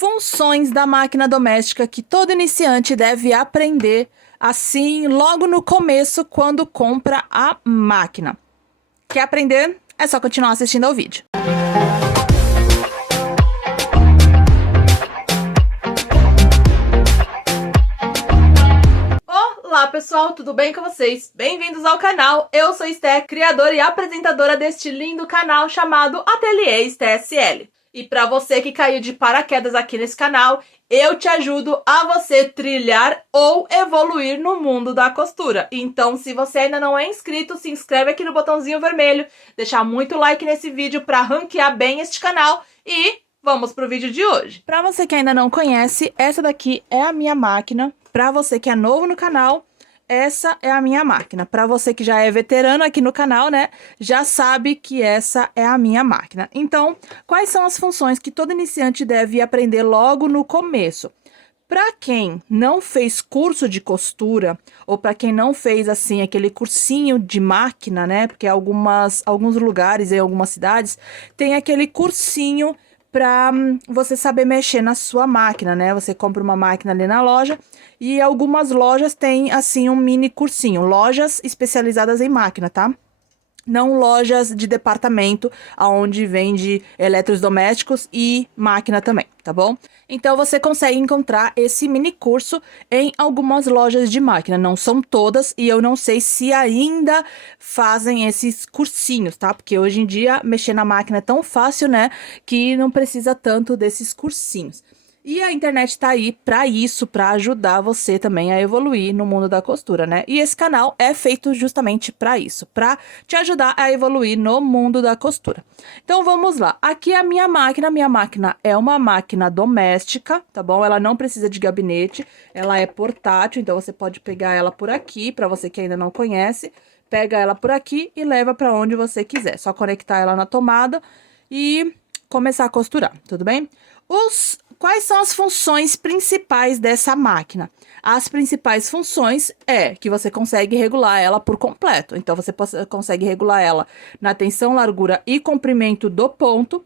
funções da máquina doméstica que todo iniciante deve aprender assim logo no começo quando compra a máquina. Quer aprender? É só continuar assistindo ao vídeo. Olá pessoal, tudo bem com vocês? Bem-vindos ao canal, eu sou Esté, criadora e apresentadora deste lindo canal chamado Ateliê STSL. E para você que caiu de paraquedas aqui nesse canal, eu te ajudo a você trilhar ou evoluir no mundo da costura. Então, se você ainda não é inscrito, se inscreve aqui no botãozinho vermelho, deixar muito like nesse vídeo para ranquear bem este canal e vamos pro vídeo de hoje. Para você que ainda não conhece, essa daqui é a minha máquina. Para você que é novo no canal, essa é a minha máquina. Para você que já é veterano aqui no canal, né, já sabe que essa é a minha máquina. Então, quais são as funções que todo iniciante deve aprender logo no começo? Para quem não fez curso de costura, ou para quem não fez, assim, aquele cursinho de máquina, né, porque alguns lugares, em algumas cidades, tem aquele cursinho para você saber mexer na sua máquina, né? Você compra uma máquina ali na loja e algumas lojas têm, assim, um mini cursinho. Lojas especializadas em máquina, tá? Não lojas de departamento, onde vende eletrodomésticos e máquina também, tá bom? Então, você consegue encontrar esse mini curso em algumas lojas de máquina. Não são todas e eu não sei se ainda fazem esses cursinhos, tá? Porque hoje em dia, mexer na máquina é tão fácil, né? Que não precisa tanto desses cursinhos. E a internet tá aí pra isso, pra ajudar você também a evoluir no mundo da costura, né? E esse canal é feito justamente pra isso, pra te ajudar a evoluir no mundo da costura. Então vamos lá. Aqui é a minha máquina é uma máquina doméstica, tá bom? Ela não precisa de gabinete, ela é portátil, então você pode pegar ela por aqui, pra você que ainda não conhece, pega ela por aqui e leva pra onde você quiser. Só conectar ela na tomada e começar a costurar, tudo bem? Quais são as funções principais dessa máquina? As principais funções é que você consegue regular ela por completo. Então, você consegue regular ela na tensão, largura e comprimento do ponto.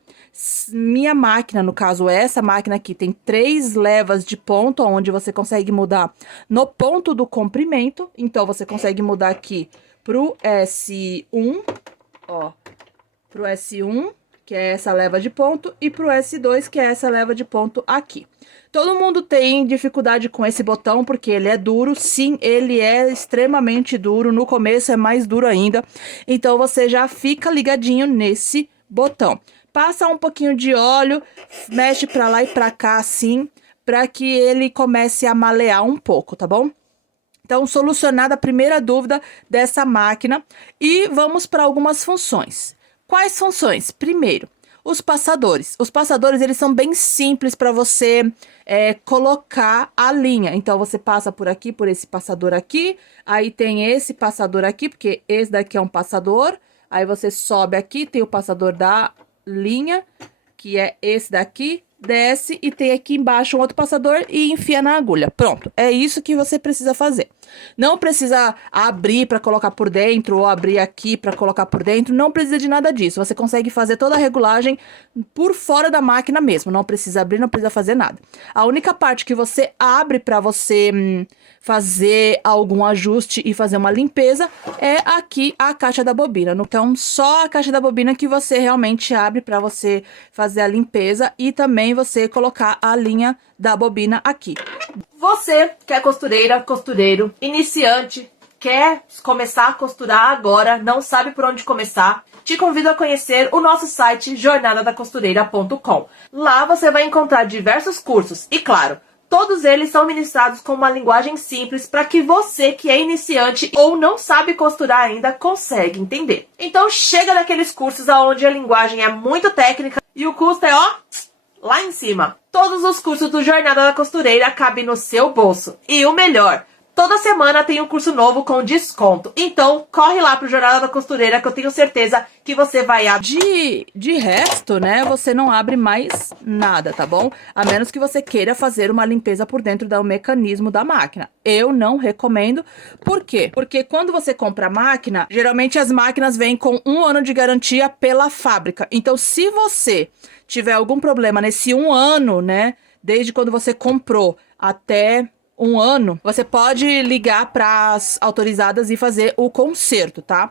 Minha máquina, no caso, essa máquina aqui, tem 3 levas de ponto, onde você consegue mudar no ponto do comprimento. Então, você consegue mudar aqui pro S1, ó, pro S1, que é essa leva de ponto, e pro S2, que é essa leva de ponto aqui. Todo mundo tem dificuldade com esse botão, porque ele é duro. Sim, ele é extremamente duro. No começo é mais duro ainda. Então, você já fica ligadinho nesse botão. Passa um pouquinho de óleo, mexe pra lá e pra cá, assim, pra que ele comece a malear um pouco, tá bom? Então, solucionada a primeira dúvida dessa máquina. E vamos para algumas funções. Quais funções? Primeiro, os passadores. Os passadores, eles são bem simples para você colocar a linha. Então, você passa por aqui, por esse passador aqui. Aí, tem esse passador aqui, porque esse daqui é um passador. Aí, você sobe aqui, tem o passador da linha, que é esse daqui. Desce e tem aqui embaixo um outro passador e enfia na agulha. Pronto, é isso que você precisa fazer. Não precisa abrir para colocar por dentro ou abrir aqui para colocar por dentro. Não precisa de nada disso. Você consegue fazer toda a regulagem por fora da máquina mesmo. Não precisa abrir, não precisa fazer nada. A única parte que você abre para você fazer algum ajuste e fazer uma limpeza é aqui a caixa da bobina. Então, só a caixa da bobina que você realmente abre para você fazer a limpeza e também você colocar a linha da bobina aqui. Você que é costureira, costureiro, iniciante, quer começar a costurar agora, não sabe por onde começar, te convido a conhecer o nosso site jornadadacostureira.com. Lá você vai encontrar diversos cursos e, claro, todos eles são ministrados com uma linguagem simples para que você que é iniciante ou não sabe costurar ainda consiga entender. Então chega daqueles cursos onde a linguagem é muito técnica e o custo é, ó, lá em cima. Todos os cursos do Jornada da Costureira cabem no seu bolso. E o melhor, toda semana tem um curso novo com desconto. Então, corre lá pro Jornada da Costureira que eu tenho certeza que você vai abrir. De resto, né, você não abre mais nada, tá bom? A menos que você queira fazer uma limpeza por dentro do mecanismo da máquina. Eu não recomendo. Por quê? Porque quando você compra a máquina, geralmente as máquinas vêm com 1 ano de garantia pela fábrica. Então, se você tiver algum problema nesse 1 ano, né, desde quando você comprou até um ano, você pode ligar para as autorizadas e fazer o conserto, tá?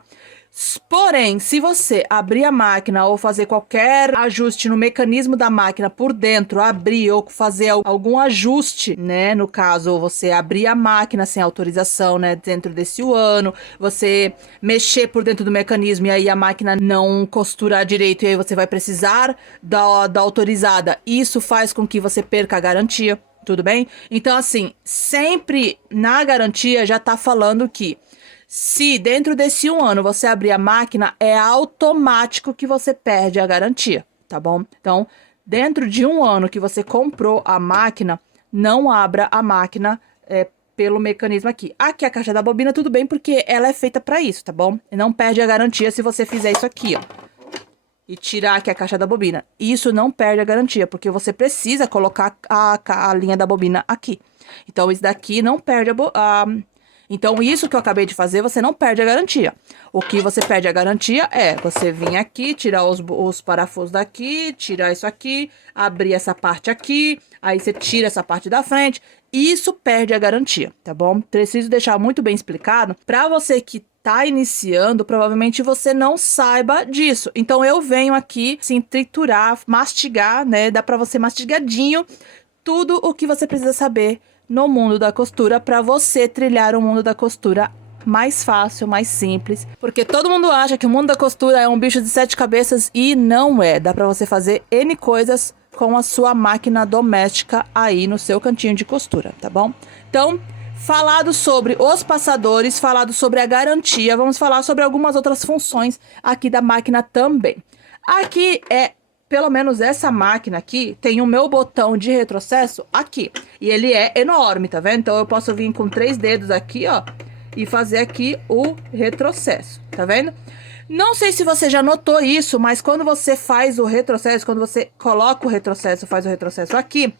Porém, se você abrir a máquina ou fazer qualquer ajuste no mecanismo da máquina por dentro, abrir ou fazer algum ajuste, né? No caso, você abrir a máquina sem autorização, né? Dentro desse ano, você mexer por dentro do mecanismo e aí a máquina não costurar direito e aí você vai precisar da autorizada. Isso faz com que você perca a garantia, tudo bem? Então, assim, sempre na garantia já tá falando que se dentro desse um ano você abrir a máquina, é automático que você perde a garantia, tá bom? Então, dentro de um ano que você comprou a máquina, não abra a máquina pelo mecanismo aqui. Aqui a caixa da bobina, tudo bem, porque ela é feita para isso, tá bom? E não perde a garantia se você fizer isso aqui, ó. E tirar aqui a caixa da bobina. Isso não perde a garantia, porque você precisa colocar a linha da bobina aqui. Então, isso daqui não perde Então, isso que eu acabei de fazer, você não perde a garantia. O que você perde a garantia é você vir aqui, tirar os parafusos daqui, tirar isso aqui, abrir essa parte aqui, aí você tira essa parte da frente. Isso perde a garantia, tá bom? Preciso deixar muito bem explicado. Para você que tá iniciando, provavelmente você não saiba disso. Então, eu venho aqui, assim, triturar, mastigar, né? Dá para você mastigadinho tudo o que você precisa saber no mundo da costura para você trilhar o mundo da costura mais fácil, mais simples. Porque todo mundo acha que o mundo da costura é um bicho de 7 cabeças e não é. Dá para você fazer N coisas com a sua máquina doméstica aí no seu cantinho de costura, tá bom? Então, falado sobre os passadores, falado sobre a garantia, vamos falar sobre algumas outras funções aqui da máquina também. Aqui pelo menos essa máquina aqui tem o meu botão de retrocesso aqui. E ele é enorme, tá vendo? Então eu posso vir com 3 dedos aqui, ó, e fazer aqui o retrocesso, tá vendo? Não sei se você já notou isso, mas quando você faz o retrocesso, quando você coloca o retrocesso, faz o retrocesso aqui,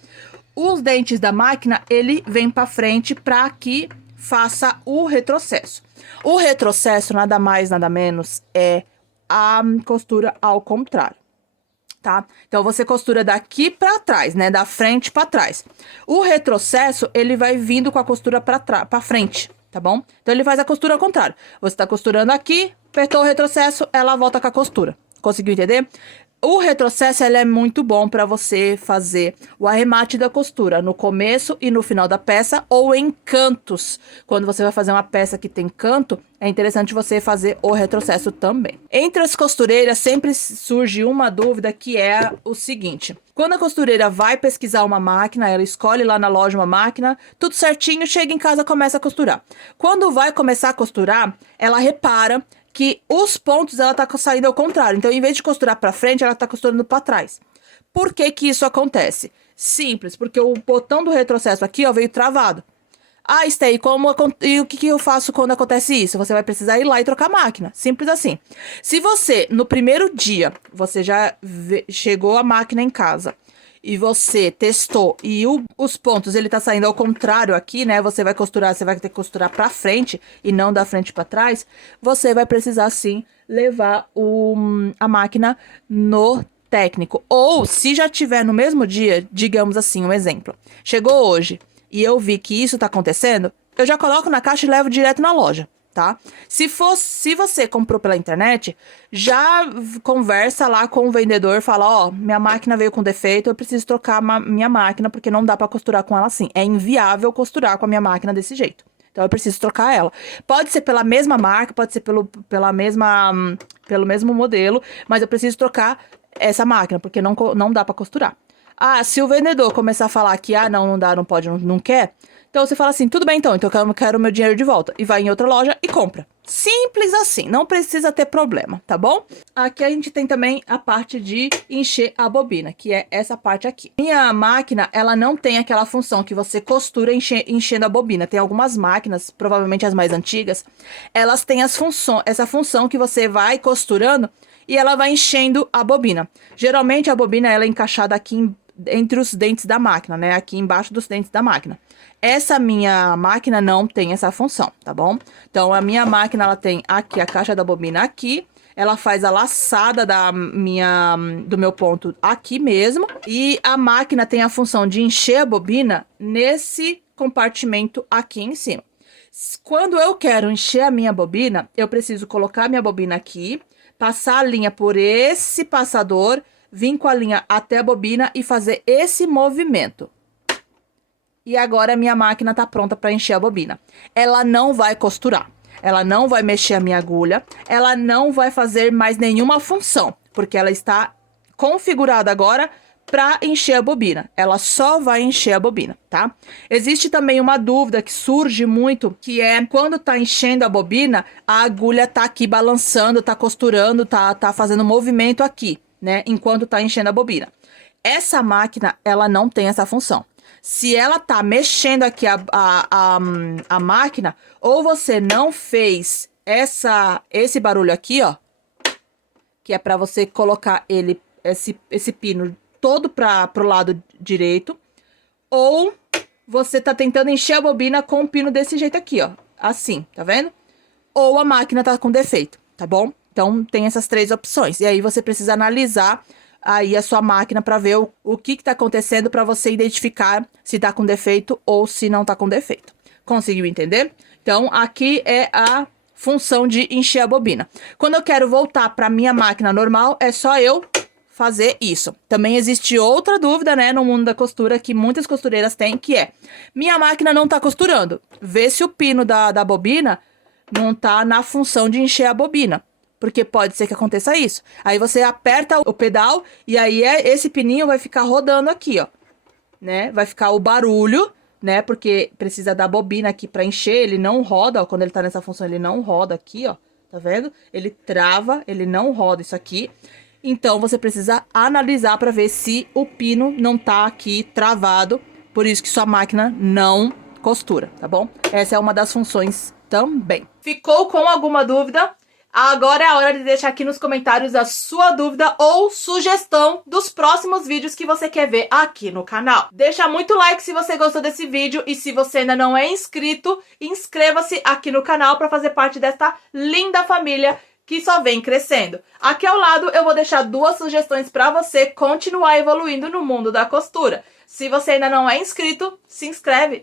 os dentes da máquina, ele vem para frente para que faça o retrocesso. O retrocesso, nada mais, nada menos, é a costura ao contrário. Tá? Então, você costura daqui para trás, né? Da frente para trás. O retrocesso, ele vai vindo com a costura para frente, tá bom? Então, ele faz a costura ao contrário. Você tá costurando aqui, apertou o retrocesso, ela volta com a costura. Conseguiu entender? O retrocesso, ele é muito bom para você fazer o arremate da costura no começo e no final da peça ou em cantos. Quando você vai fazer uma peça que tem canto, é interessante você fazer o retrocesso também. Entre as costureiras sempre surge uma dúvida que é o seguinte. Quando a costureira vai pesquisar uma máquina, ela escolhe lá na loja uma máquina, tudo certinho, chega em casa, começa a costurar. Quando vai começar a costurar, ela repara que os pontos ela tá saindo ao contrário. Então, em vez de costurar para frente, ela tá costurando para trás. Por que que isso acontece? Simples, porque o botão do retrocesso aqui, ó, veio travado. Ah, Stey, e o que eu faço quando acontece isso? Você vai precisar ir lá e trocar a máquina. Simples assim. Se você, no primeiro dia, você já chegou a máquina em casa e você testou e os pontos, ele tá saindo ao contrário aqui, né? Você vai costurar, você vai ter que costurar pra frente e não da frente pra trás. Você vai precisar, sim, levar a máquina no técnico. Ou, se já tiver no mesmo dia, digamos assim, um exemplo. Chegou hoje e eu vi que isso tá acontecendo, eu já coloco na caixa e levo direto na loja. Tá? Se você comprou pela internet, já conversa lá com o vendedor, fala, ó, minha máquina veio com defeito, eu preciso trocar minha máquina, porque não dá pra costurar com ela assim. É inviável costurar com a minha máquina desse jeito. Então, eu preciso trocar ela. Pode ser pela mesma marca, pode ser pelo mesmo modelo, mas eu preciso trocar essa máquina, porque não dá pra costurar. Ah, se o vendedor começar a falar que, não dá, não pode, não quer... Então, você fala assim, tudo bem, então eu quero o meu dinheiro de volta. E vai em outra loja e compra. Simples assim, não precisa ter problema, tá bom? Aqui a gente tem também a parte de encher a bobina, que é essa parte aqui. Minha máquina, ela não tem aquela função que você costura enchendo a bobina. Tem algumas máquinas, provavelmente as mais antigas, elas têm essa função que você vai costurando e ela vai enchendo a bobina. Geralmente, a bobina ela é encaixada aqui entre os dentes da máquina, né? Aqui embaixo dos dentes da máquina. Essa minha máquina não tem essa função, tá bom? Então, a minha máquina, ela tem aqui a caixa da bobina aqui. ela faz a laçada do meu ponto aqui mesmo. E a máquina tem a função de encher a bobina nesse compartimento aqui em cima. Quando eu quero encher a minha bobina, eu preciso colocar a minha bobina aqui, passar a linha por esse passador, vir com a linha até a bobina e fazer esse movimento. E agora a minha máquina tá pronta para encher a bobina. Ela não vai costurar, ela não vai mexer a minha agulha, ela não vai fazer mais nenhuma função, porque ela está configurada agora para encher a bobina. Ela só vai encher a bobina, tá? Existe também uma dúvida que surge muito, que é quando tá enchendo a bobina, a agulha tá aqui balançando, tá costurando, tá fazendo movimento aqui, né? Enquanto tá enchendo a bobina. Essa máquina, ela não tem essa função. Se ela tá mexendo aqui a máquina, ou você não fez esse barulho aqui, ó, que é para você colocar esse pino todo pro lado direito, ou você tá tentando encher a bobina com um pino desse jeito aqui, ó, assim, tá vendo? Ou a máquina tá com defeito, tá bom? Então, tem essas 3 opções. E aí, você precisa analisar aí a sua máquina para ver o que tá acontecendo, para você identificar se tá com defeito ou se não tá com defeito. Conseguiu entender? Então, aqui é a função de encher a bobina. Quando eu quero voltar para minha máquina normal, é só eu fazer isso. Também existe outra dúvida, né, no mundo da costura, que muitas costureiras têm, que é: minha máquina não tá costurando. Vê se o pino da bobina não tá na função de encher a bobina. Porque pode ser que aconteça isso. Aí você aperta o pedal e aí esse pininho vai ficar rodando aqui, ó. Né? Vai ficar o barulho, né? Porque precisa da bobina aqui pra encher. Ele não roda, ó. Quando ele tá nessa função, ele não roda aqui, ó. Tá vendo? Ele trava, ele não roda isso aqui. Então, você precisa analisar pra ver se o pino não tá aqui travado. Por isso que sua máquina não costura, tá bom? Essa é uma das funções também. Ficou com alguma dúvida? Agora é a hora de deixar aqui nos comentários a sua dúvida ou sugestão dos próximos vídeos que você quer ver aqui no canal. Deixa muito like se você gostou desse vídeo e se você ainda não é inscrito, inscreva-se aqui no canal para fazer parte desta linda família que só vem crescendo. Aqui ao lado eu vou deixar 2 sugestões para você continuar evoluindo no mundo da costura. Se você ainda não é inscrito, se inscreve.